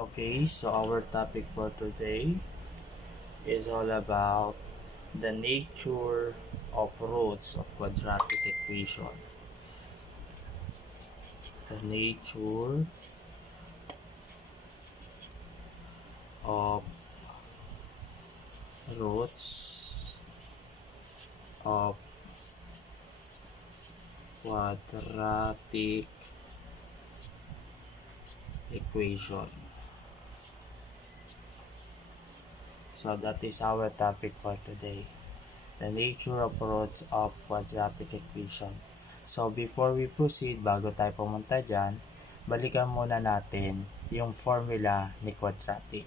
Okay, so our topic for today is all about the nature of roots of quadratic equation. The nature of roots of quadratic equation. So that is our topic for today. The nature of roots of quadratic equation. So before we proceed, bago tayo pumunta dyan, balikan muna natin yung formula ni quadratic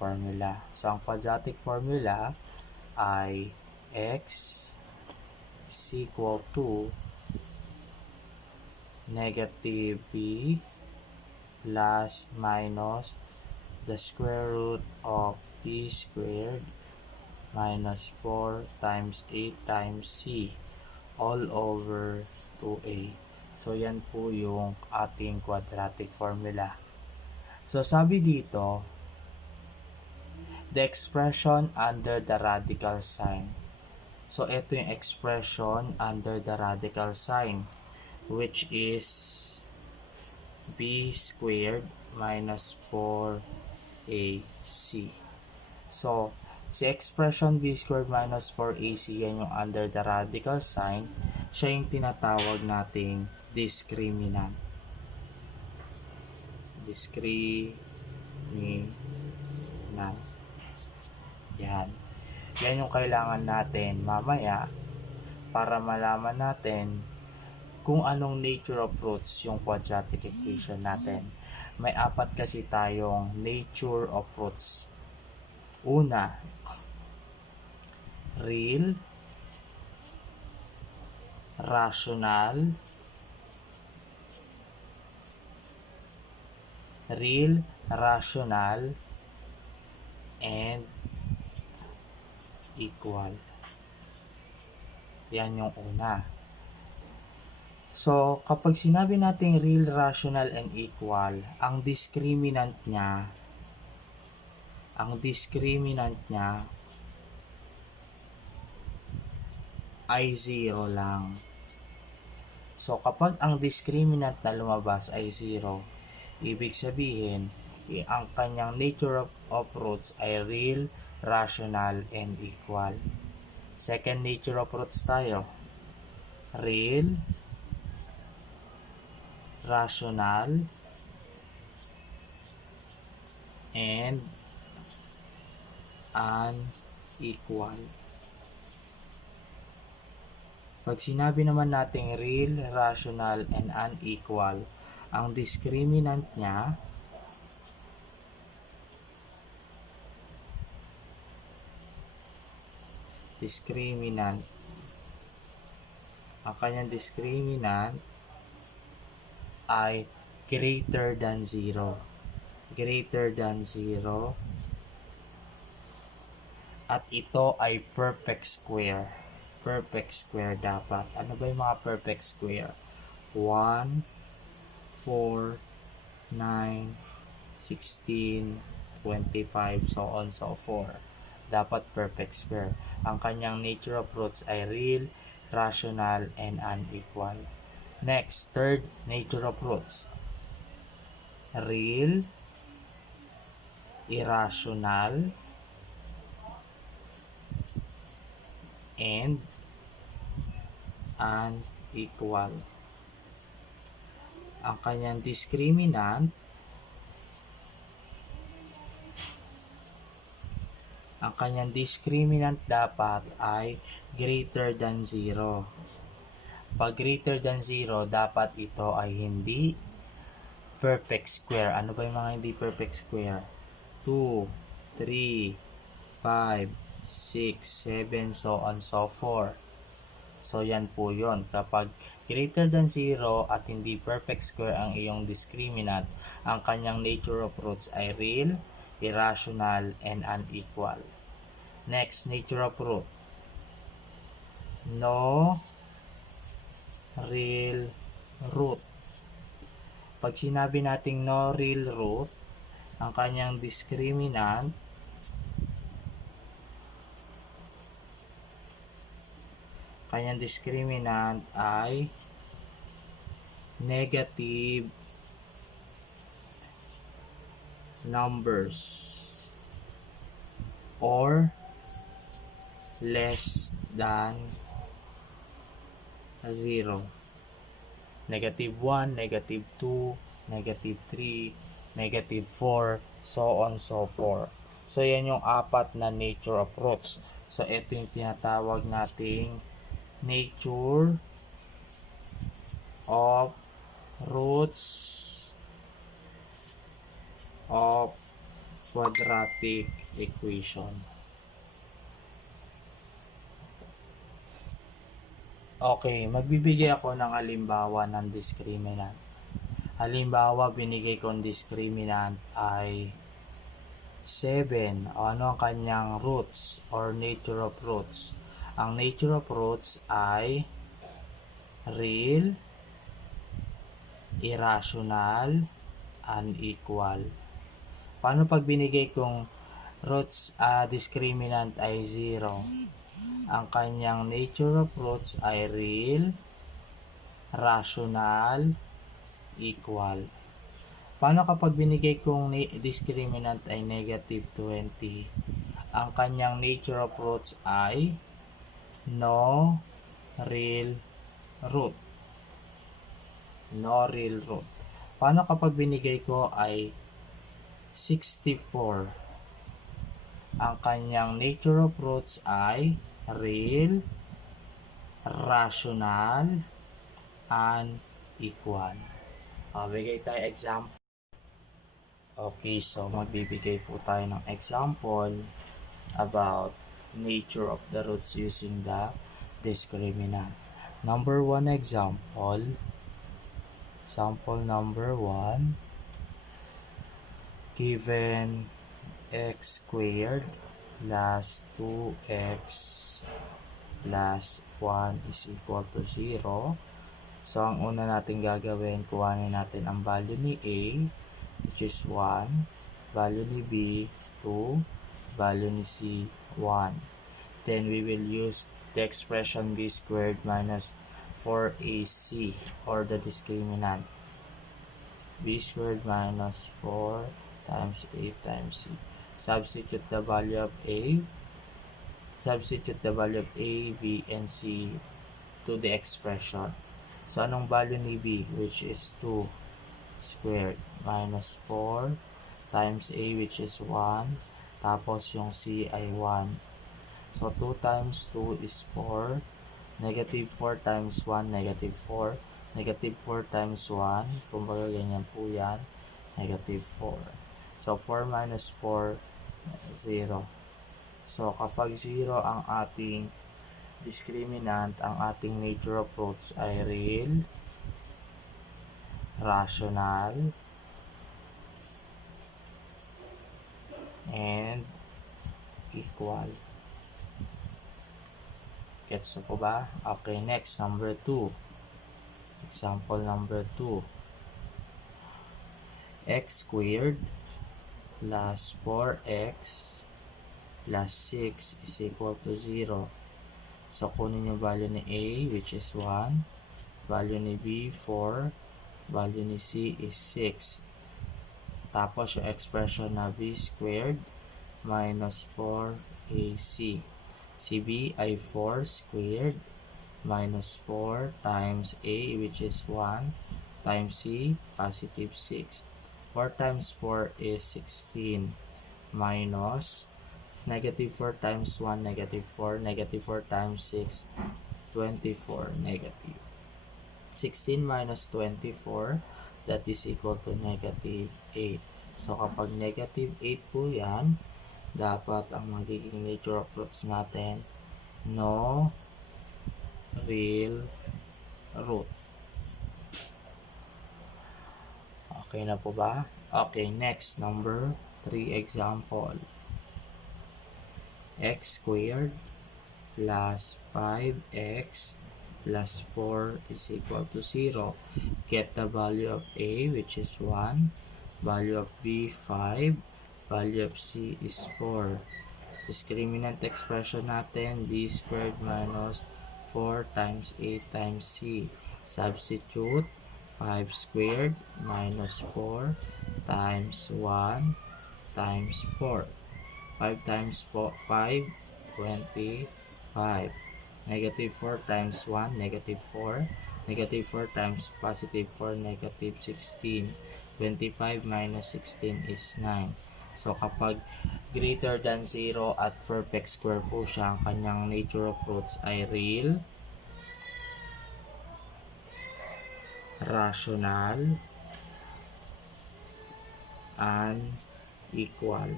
formula. So ang quadratic formula ay x is equal to negative b plus minus the square root of b squared minus 4 times a times c all over 2a. So yan po yung ating quadratic formula. So sabi dito, the expression under the radical sign. So ito yung expression under the radical sign, which is b squared minus 4ac. So si expression b squared minus 4ac, yan yung under the radical sign. Siya yung tinatawag nating discriminant. Yan. Yan yung kailangan natin mamaya para malaman natin kung anong nature of roots yung quadratic equation natin. May apat kasi tayong nature of roots. Una, real, rational, and equal. Yan yung una. So, kapag sinabi natin real, rational, and equal, ang discriminant niya ay 0 lang. So, kapag ang discriminant na lumabas ay 0, ibig sabihin, ang kanyang nature of roots ay real, rational, and equal. Second nature of roots tayo. Real, rational, and unequal. Pag sinabi naman natin real, rational, and unequal, ang discriminant niya ang kanyang discriminant ay greater than 0. At ito ay perfect square. Perfect square dapat. Ano ba yung mga perfect square? 1, 4, 9, 16, 25, so on, so forth. Dapat perfect square. Ang kanyang nature of roots ay real, rational, and unequal. Next, third nature of roots. Real, irrational, and unequal. Ang kanyang discriminant dapat ay greater than 0. Pag greater than 0, dapat ito ay hindi perfect square. Ano ba yung mga hindi perfect square? 2, 3, 5, 6, 7, so on, so forth. So, yan po yun. Kapag greater than 0 at hindi perfect square ang iyong discriminant, ang kanyang nature of roots ay real, irrational, and unequal. Next, nature of root. No real root. Pag sinabi nating no real root, ang kanyang discriminant ay negative numbers or less than 0. Negative 1, negative 2, negative 3, negative 4, so on so forth. So yan yung apat na nature of roots. So ito yung tinatawag nating nature of roots of quadratic equation. Okay, magbibigay ako ng halimbawa ng discriminant. Halimbawa, binigay kong discriminant ay 7. Ano ang kanyang roots or nature of roots? Ang nature of roots ay real, irrational, unequal. Paano pag binigay kong roots discriminant ay 0? Ang kanyang nature of roots ay real, rational, equal. Paano kapag binigay kong discriminant ay negative 20? Ang kanyang nature of roots ay no real root. No real root. Paano kapag binigay ko ay 64? Ang kanyang nature of roots ay real, rational, and equal. Bigay tayo example. Okay, so magbibigay po tayo ng example about nature of the roots using the discriminant. Number 1 example. Example number 1. Given x squared plus 2x plus 1 is equal to 0. So, ang una natin gagawin, kuhanin natin ang value ni A, which is 1, value ni B, 2, value ni C, 1. Then, we will use the expression B squared minus 4AC or the discriminant. B squared minus 4 times A times C. Substitute the value of A, B, and C to the expression. So, anong value ni B? Which is 2 squared minus 4 times A, which is 1. Tapos, yung C ay 1. So, 2 times 2 is 4. Negative 4 times 1, negative 4. Negative 4 times 1. Kumbaga, ganyan po yan. Negative 4. So, 4 minus 4, 0. So, kapag 0 ang ating discriminant, ang ating nature of roots ay real, rational, and equal. Gets po ba? Okay, next, number 2. Example number 2. X squared plus 4x plus 6 is equal to 0. So, kunin yung value ni A, which is 1. Value ni B, 4. Value ni C is 6. Tapos, yung expression na B squared minus 4AC. Si B ay 4 squared minus 4 times A, which is 1, times C, positive 6. 4 times 4 is 16 minus negative 4 times 1, negative 4. Negative 4 times 6, 24 negative. 16 minus 24, that is equal to negative 8. So, kapag negative 8 po yan, dapat ang magiging nature of roots natin, no real root. Okay na po ba? Okay, next, number 3 example. X squared plus 5x plus 4 is equal to 0. Get the value of A, which is 1. Value of B, 5. Value of C is 4. Discriminant expression natin, B squared minus 4 times A times C. Substitute, 5 squared minus 4 times 1 times 4. 5 times 5, 25. Negative 4 times 1, negative 4. Negative 4 times positive 4, negative 16. 25 minus 16 is 9. So, kapag greater than 0 at perfect square po siya, ang kanyang nature of roots ay real, rational, and equal.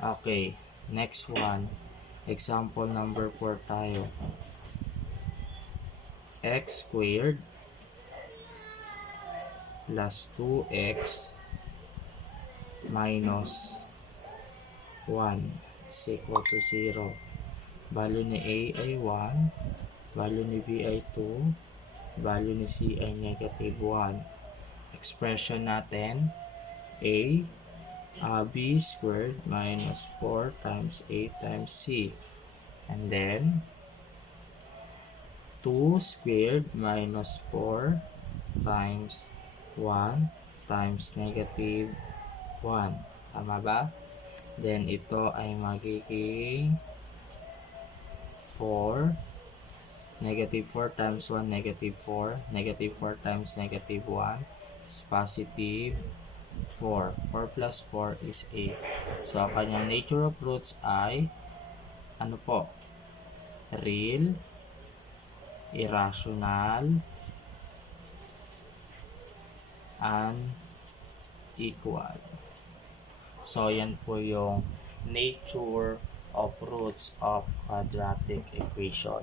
Okay, next one. Example number 4 tayo. X squared plus 2x minus 1 is equal to 0. Value ni A ay 1, value ni B ay 2, value ni C ay negative 1. Expression natin, B squared minus 4 times A times C. And then, 2 squared minus 4 times 1 times negative 1. Tama ba? Then, ito ay magiging 4. Negative 4 times 1, negative 4. Negative 4 times negative 1 is positive 4. 4 plus 4 is 8. So, ang kanyang nature of roots ay, ano po? Real, irrational, and equal. So, yan po yung nature of roots of quadratic equation.